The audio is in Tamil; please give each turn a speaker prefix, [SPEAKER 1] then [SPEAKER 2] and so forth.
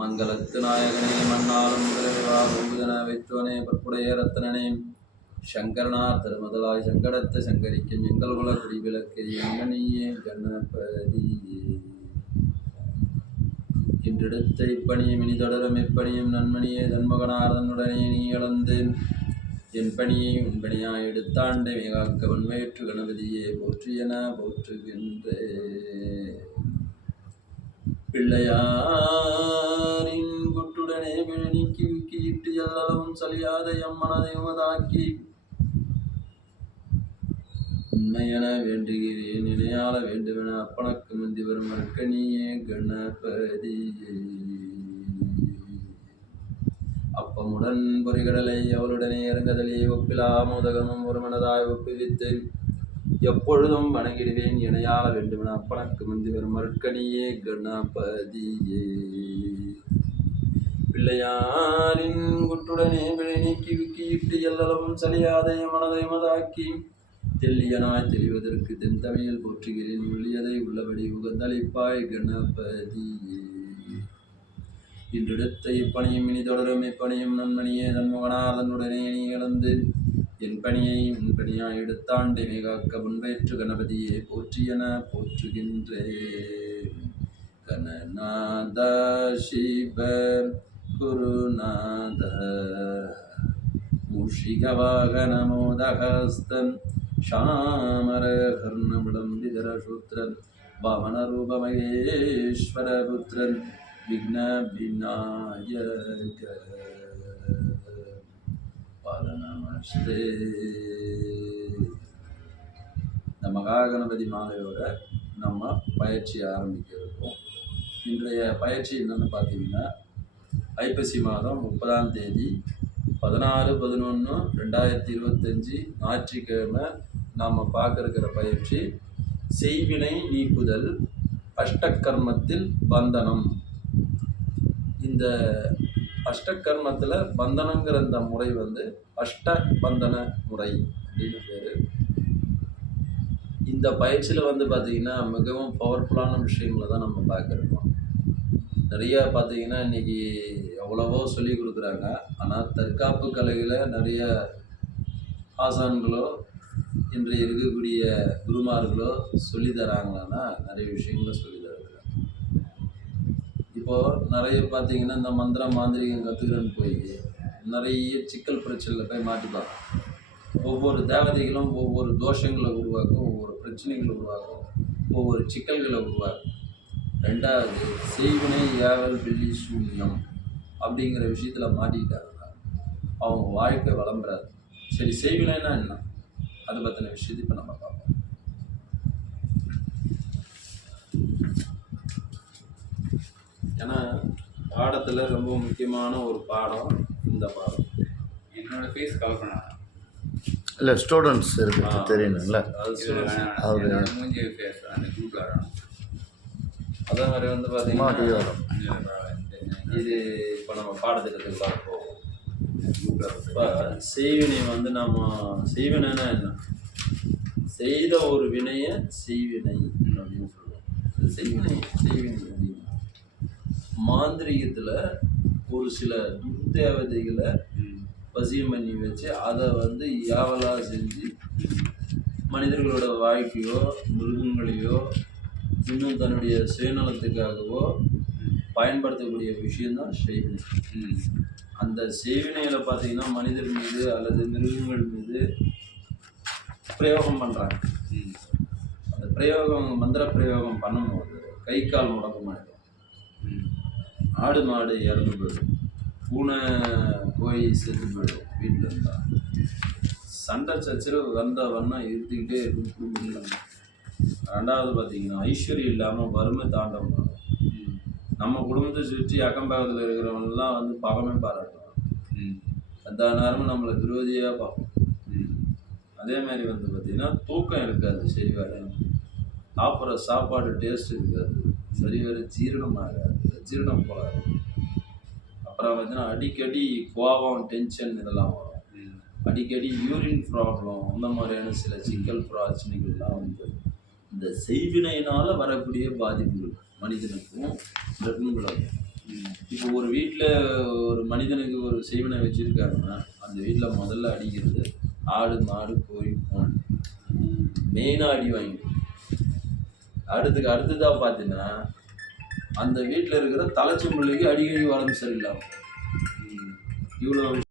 [SPEAKER 1] மங்களத்து நாயகனே மன்னாலும் முதலிவா பூதன வைத்துவனே பற்புடைய ரத்தனனே. சங்கரனார் திருமதலாய் சங்கடத்து சங்கரிக்கும் எங்கள் குல குடிவிளக்கு எங்கனியே கணபதியே. இன்றெடுத்த இப்பணியும் இனி தொடரும் இப்பணியும் நன்மணியே தன்மகனார் தன்னுடனே நீ இழந்து என் பணியை உன்பணியாய் எடுத்தாண்டு மேகாக்க உண்மையற்று கணபதியே போற்றியன போற்றுகின்றே பிள்ளையா எல்லளவும் சலியாத எம்மனதை உமதாக்கி. உண்மையென வேண்டுகிறேன் நினையால வேண்டுமென அப்பனக்கு முந்தி வரும் அர்க்கணியே கணபதி. அப்பமுடன் பொறிகடலை அவளுடனே இறங்கதலே ஒப்பிலா மோதகமும் ஒரு மனதாய் ஒப்புவித்து எப்பொழுதும் வணங்கிடுவேன் இணையாள வேண்டுமென அப்பனக்கு முந்தி வரும் மறுக்கணியே கணபதியே பிள்ளையாரின் குட்டுடனே விழி நீக்கி விக்கியிட்டு எல்லளவும் சலியாத மனதை மதாக்கி தெல்லியனாய் தெளிவதற்கு தென்தமையில் போற்றுகிறேன். உள்ளியதை உள்ளபடி உகந்தளிப்பாய் கணபதியே இன்றெடுத்த இப்பணியும் இனி தொடரும். இப்பணியும் நன்மணியே தன்முகனார் தன்னுடனே நீ இழந்து என் பணியை உன் பணியாய் எடுத்தாண்டை மிகாக்க முன்பேற்று கணபதியே போற்றியன போற்றுகின்றே கணநாத சிவ குருநாத மூஷிகவாகனமோதகஸ்தம் श्यामरकर्णविडम्बिधरशूत्रं वामनरूपमहेश्वरपुत्रं विघ्नविनायक பாதநமஸ்தே இந்த மகாகணபதி மாலையோட நம்ம பயிற்சி ஆரம்பிக்க இருக்கோம் இன்றைய பயிற்சி என்னன்னு பார்த்தீங்கன்னா ஐப்பசி மாதம் முப்பதாம் தேதி பதினாறு பதினொன்று ரெண்டாயிரத்தி இருபத்தஞ்சி ஞாயிற்றுக்கிழமை நாம் பார்க்க இருக்கிற பயிற்சி செய்வினை நீக்குதல் அஷ்டக்கர்மத்தில் பந்தனம். இந்த அஷ்டகர்மத்தில் பந்தனங்கிற இந்த முறை வந்து அஷ்ட பந்தன முறை அப்படின்னு பேர். இந்த பயிற்சியில் வந்து பார்த்திங்கன்னா மிகவும் பவர்ஃபுல்லான விஷயங்களை தான் நம்ம பார்க்குறோம். நிறைய பார்த்தீங்கன்னா இன்னைக்கு எவ்வளவோ சொல்லி கொடுக்குறாங்க. ஆனால் தற்காப்பு கலையில் நிறைய ஆசான்களோ இன்று இருக்கக்கூடிய குருமார்களோ சொல்லி தராங்களான்னா நிறைய விஷயங்களை சொல்லி தருகிறாங்க. இப்போது நிறைய பார்த்தீங்கன்னா இந்த மந்திரம் மாந்திரிகம் கற்றுக்கிறேன்னு போய் நிறைய சிக்கல் பிரச்சனையில் போய் மாட்டிப்பாங்க ஒவ்வொரு தேவதைகளும் ஒவ்வொரு தோஷங்களை உருவாக்கும் ஒவ்வொரு பிரச்சனைகளை உருவாக்கும் ஒவ்வொரு சிக்கல்களை உருவாக்கும். ரெண்டாவது செய்வினை ஏவல் பில்லி சூன்யம் அப்படிங்கிற விஷயத்தில் மாட்டிக்கிட்டாங்கன்னா அவங்க வாழ்க்கை வளம்புறாது சரி செய்வினைனா என்ன? அதை பற்றின விஷயத்தை இப்போ நம்ம பார்ப்போம். ஏன்னா பாடத்தில் ரொம்ப முக்கியமான ஒரு பாடம் இந்த பாடம்.
[SPEAKER 2] என்னோட ஃபேஸ் கவர் பண்ண.
[SPEAKER 3] இல்லை ஸ்டூடெண்ட்ஸ் இருக்கு தெரியணும்ல
[SPEAKER 1] அது
[SPEAKER 2] மூஞ்சி ஃபேஸ் அந்த குரூப்பில் வரணும்
[SPEAKER 1] அதே மாதிரி வந்து பார்த்தீங்கன்னா இது இப்போ நம்ம பாடத்திட்டத்துக்குள்ள போவோம்
[SPEAKER 2] குரூப்பில்
[SPEAKER 1] இப்போ செய்வினை வந்து நம்ம செய்வினைனா என்ன? செய்த ஒரு வினையை செய்வினை அப்படின்னு சொல்லுவோம். செய்வினை செய்வினை அப்படின்னா மாந்திரிகத்தில் ஒரு சில துர்தேவதைகளை வசியம் பண்ணி வச்சு அதை வந்து யாவலாக செஞ்சு மனிதர்களோட வாழ்க்கையோ மிருகங்களையோ இன்னும் தன்னுடைய சுயநலத்துக்காகவோ பயன்படுத்தக்கூடிய விஷயம்தான் செய்வினை. அந்த செய்வினையில் பார்த்தீங்கன்னா மனிதர் மீது அல்லது மிருகங்கள் மீது பிரயோகம் பண்ணுறாங்க அந்த பிரயோகம் மந்திர பிரயோகம் பண்ணும்போது கை கால் முடக்கமாயிடும் ஆடு மாடு இறந்து போயிடும். பூனை போய் செத்து போயிடும் வீட்டில் இருந்தா. சண்டை சச்சரவு வந்த வண்ணம் இருந்துக்கிட்டே இருக்கும் குடும்பத்தில் ரெண்டாவது பார்த்தீங்கன்னா ஐஸ்வர்யம் இல்லாமல் வறுமை தாண்டம் வரும் நம்ம குடும்பத்தை சுற்றி அக்கம்பக்கத்தில் இருக்கிறவங்கலாம் வந்து பகமே பாராட்டுவாங்க. அந்த நேரமும் நம்மளை விரோதியாக பார்ப்போம். அதே மாதிரி வந்து பார்த்திங்கன்னா தூக்கம் இருக்காது சரி வர சாப்பிட்ற சாப்பாடு டேஸ்ட் இருக்காது. சரி வர ஜீரணம் ஆகாது ஜீரணம் போகாது. அப்புறம் பார்த்தீங்கன்னா அடிக்கடி கோபம் டென்ஷன் இதெல்லாம் வரும். அடிக்கடி யூரின் ப்ராப்ளம் அந்த மாதிரியான சில சிக்கல் பிரச்சனைகள்லாம் வந்து இந்த செய்வினையினால் வரக்கூடிய பாதிப்புகள் மனிதனுக்கும் மிருகங்களுக்கும் இப்போ ஒரு வீட்டில் ஒரு மனிதனுக்கு ஒரு செய்வினை வச்சுருக்காருன்னா அந்த வீட்டில் முதல்ல அடிக்கிறது ஆடு மாடு கோழி போன் மெயினாக அடி வாங்கி அடுத்துக்கு அடுத்ததாக பார்த்தீங்கன்னா அந்த வீட்டில் இருக்கிற தலைச்சம்பள்ளிக்கு அடிக்கடி உடம்பு சரியில்லாமல் இவ்வளோ